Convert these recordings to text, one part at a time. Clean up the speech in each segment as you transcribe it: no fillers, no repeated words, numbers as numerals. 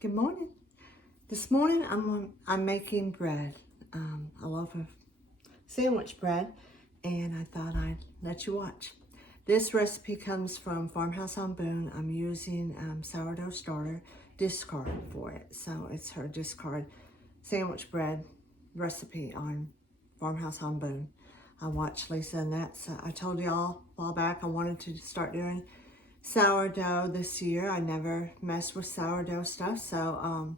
Good morning. This morning I'm making bread, a loaf of sandwich bread, and I thought I'd let you watch. This recipe comes from Farmhouse on Boone. I'm using sourdough starter discard for it, so it's her discard sandwich bread recipe on Farmhouse on Boone. I watched Lisa and that, so I told y'all a while back I wanted to start doing sourdough this year. I never messed with sourdough stuff, so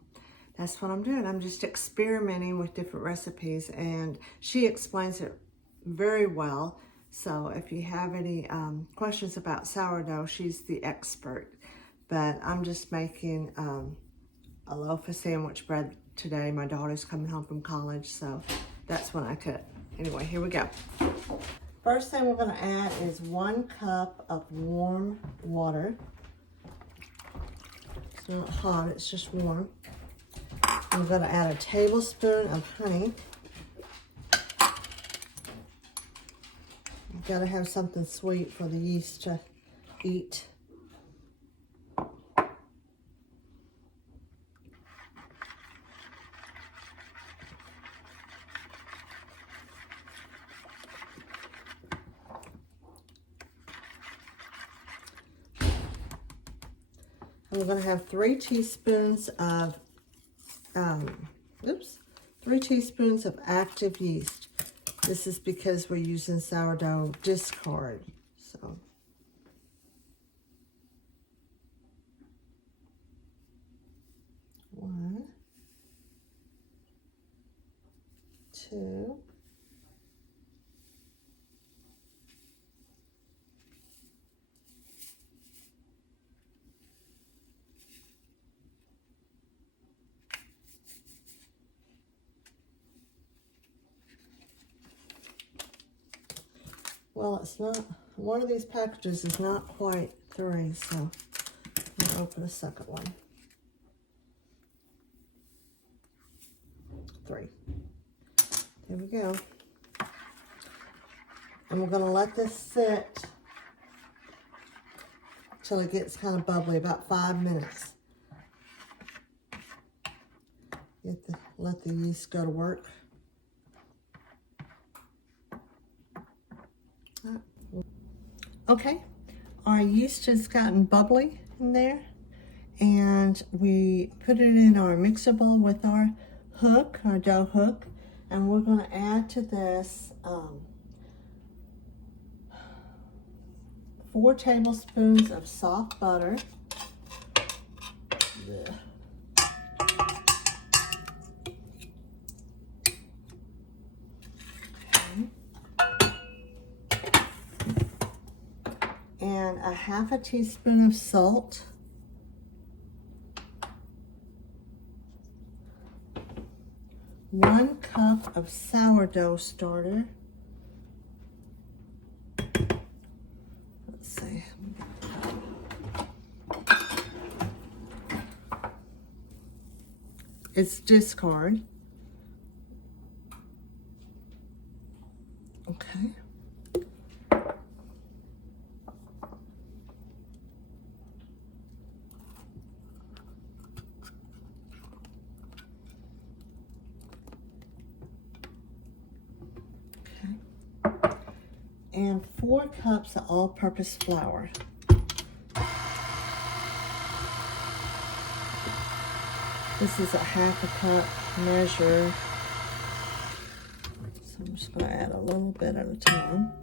that's what I'm doing. I'm just experimenting with different recipes, and she explains it very well. So if you have any questions about sourdough, she's the expert. But I'm just making a loaf of sandwich bread today. My daughter's coming home from college, so that's when I cook. Anyway, here we go. First thing we're going to add is 1 cup of warm water. It's not hot, it's just warm. I'm going to add a tablespoon of honey. You've got to have something sweet for the yeast to eat. I'm going to have 3 teaspoons of 3 teaspoons of active yeast. This is because we're using sourdough discard. So one, 2, well, it's not, one of these packages is not quite 3, so I'm going to open a second one. 3. There we go. And we're going to let this sit till it gets kind of bubbly, about 5 minutes. Let the yeast go to work. Okay, our yeast has gotten bubbly in there, and we put it in our mixer bowl with our hook, our dough hook, and we're going to add to this 4 tablespoons of soft butter. Blech. And a 1/2 teaspoon of salt. 1 cup of sourdough starter. Let's see. It's discard. Okay. And 4 cups of all-purpose flour. This is a 1/2 cup measure, so I'm just going to add a little bit at a time.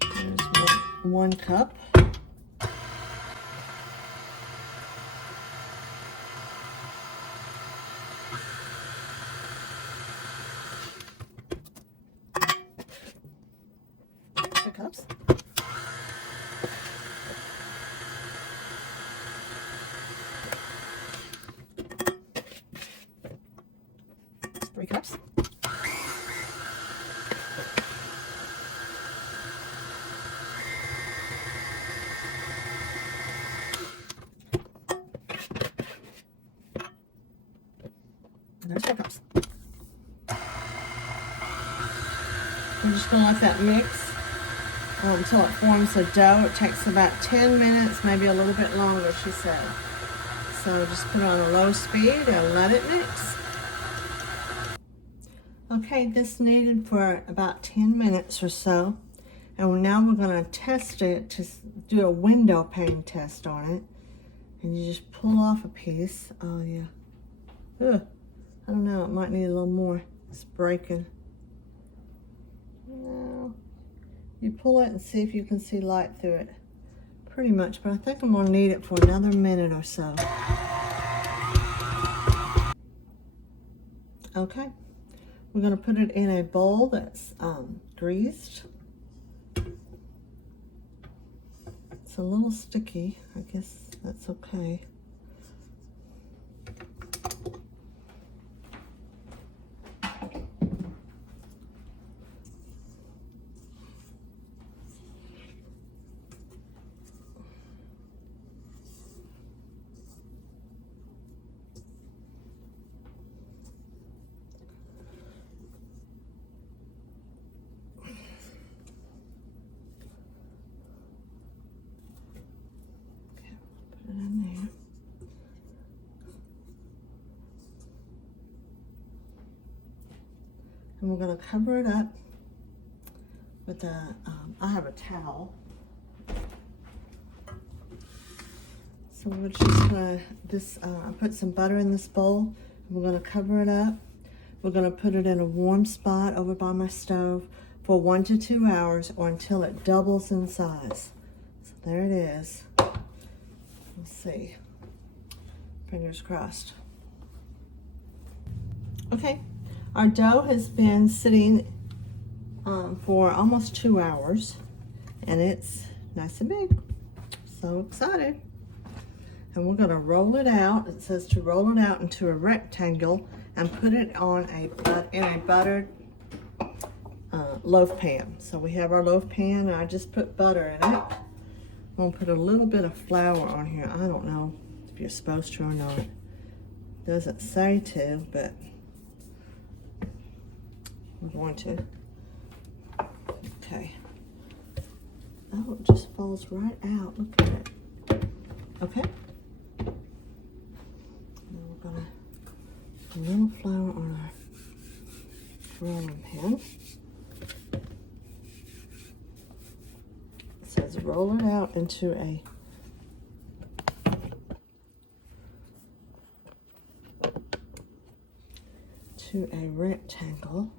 There's 1 cup. Cups. That's 3 cups. And there's 4 cups. We're just going to let that mix. until it forms a dough. It takes about 10 minutes, maybe a little bit longer, she said. So just put it on a low speed and let it mix. Okay, this needed for about 10 minutes or so. And now we're going to test it to do a window pane test on it. And you just pull off a piece. Oh yeah. Ugh. I don't know, it might need a little more. It's breaking. No. You pull it and see if you can see light through it. Pretty much, but I think I'm going to need it for another minute or so. Okay. We're going to put it in a bowl that's greased. It's a little sticky. I guess that's okay. In there. And we're going to cover it up with a, I have a towel. So we're just going to, I put some butter in this bowl. We're going to cover it up. We're going to put it in a warm spot over by my stove for 1 to 2 hours or until it doubles in size. So there it is. Let's see. Fingers crossed. Okay, our dough has been sitting for almost 2 hours, and it's nice and big. So excited. And we're going to roll it out. It says to roll it out into a rectangle and put it on in a buttered loaf pan. So we have our loaf pan, and I just put butter in it. I'm going to put a little bit of flour on here. I don't know if you're supposed to or not. It doesn't say to, but I'm going to. Okay. Oh, it just falls right out. Look at it. Okay. Now we're going to put a little flour on our rolling pin. It says roll it out into a rectangle.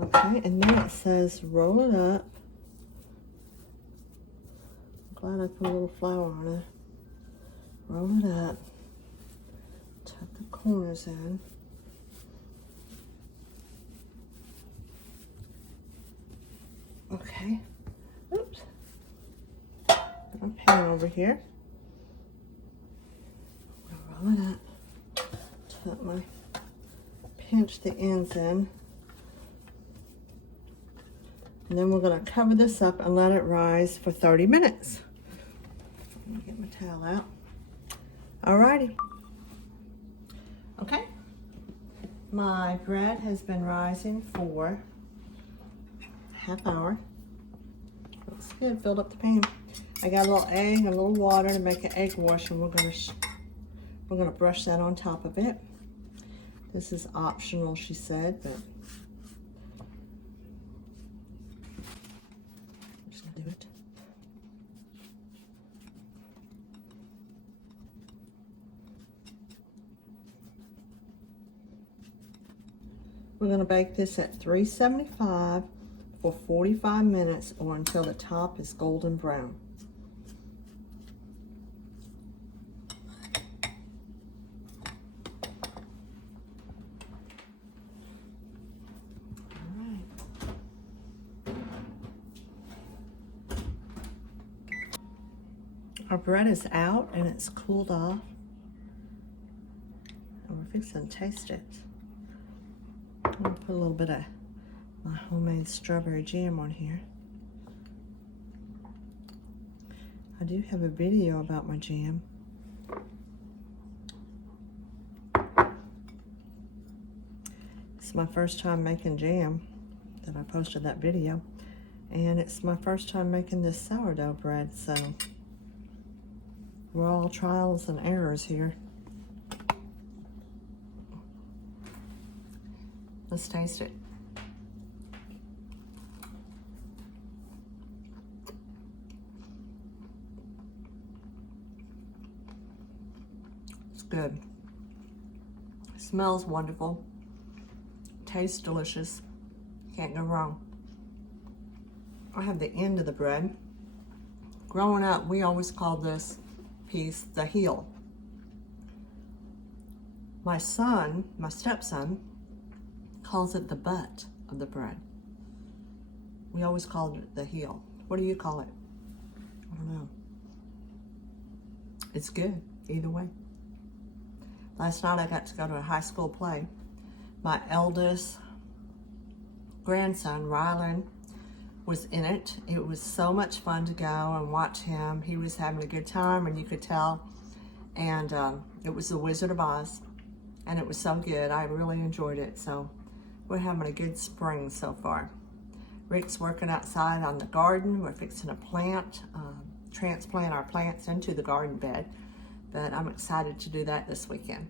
Okay, and then it says roll it up. I'm glad I put a little flour on it. Roll it up. Tuck the corners in. Okay. Oops. Put my pan over here. Roll it up. Tuck my, pinch the ends in. And then we're going to cover this up and let it rise for 30 minutes. Let me get my towel out. Alrighty. Okay. My bread has been rising for half hour. Looks good. Filled up the pan. I got a little egg and a little water to make an egg wash, and we're gonna brush that on top of it. This is optional, she said, but I'm just gonna do it. We're gonna bake this at 375 for 45 minutes or until the top is golden brown. Our bread is out and it's cooled off. eggs and taste it. I'm gonna put a little bit of my homemade strawberry jam on here. I do have a video about my jam. It's my first time making jam that I posted that video. And it's my first time making this sourdough bread, so we're all trials and errors here. Let's taste it. It's good. It smells wonderful. Tastes delicious. Can't go wrong. I have the end of the bread. Growing up, we always called this piece the heel. My son, my stepson, calls it the butt of the bread. We always called it the heel. What do you call it? I don't know. It's good, either way. Last night I got to go to a high school play. My eldest grandson, Rylan, was in it. It was so much fun to go and watch him. He was having a good time, and you could tell. And it was The Wizard of Oz, and it was so good. I really enjoyed it. So we're having a good spring so far. Rick's working outside on the garden. We're fixing to transplant our plants into the garden bed. But I'm excited to do that this weekend.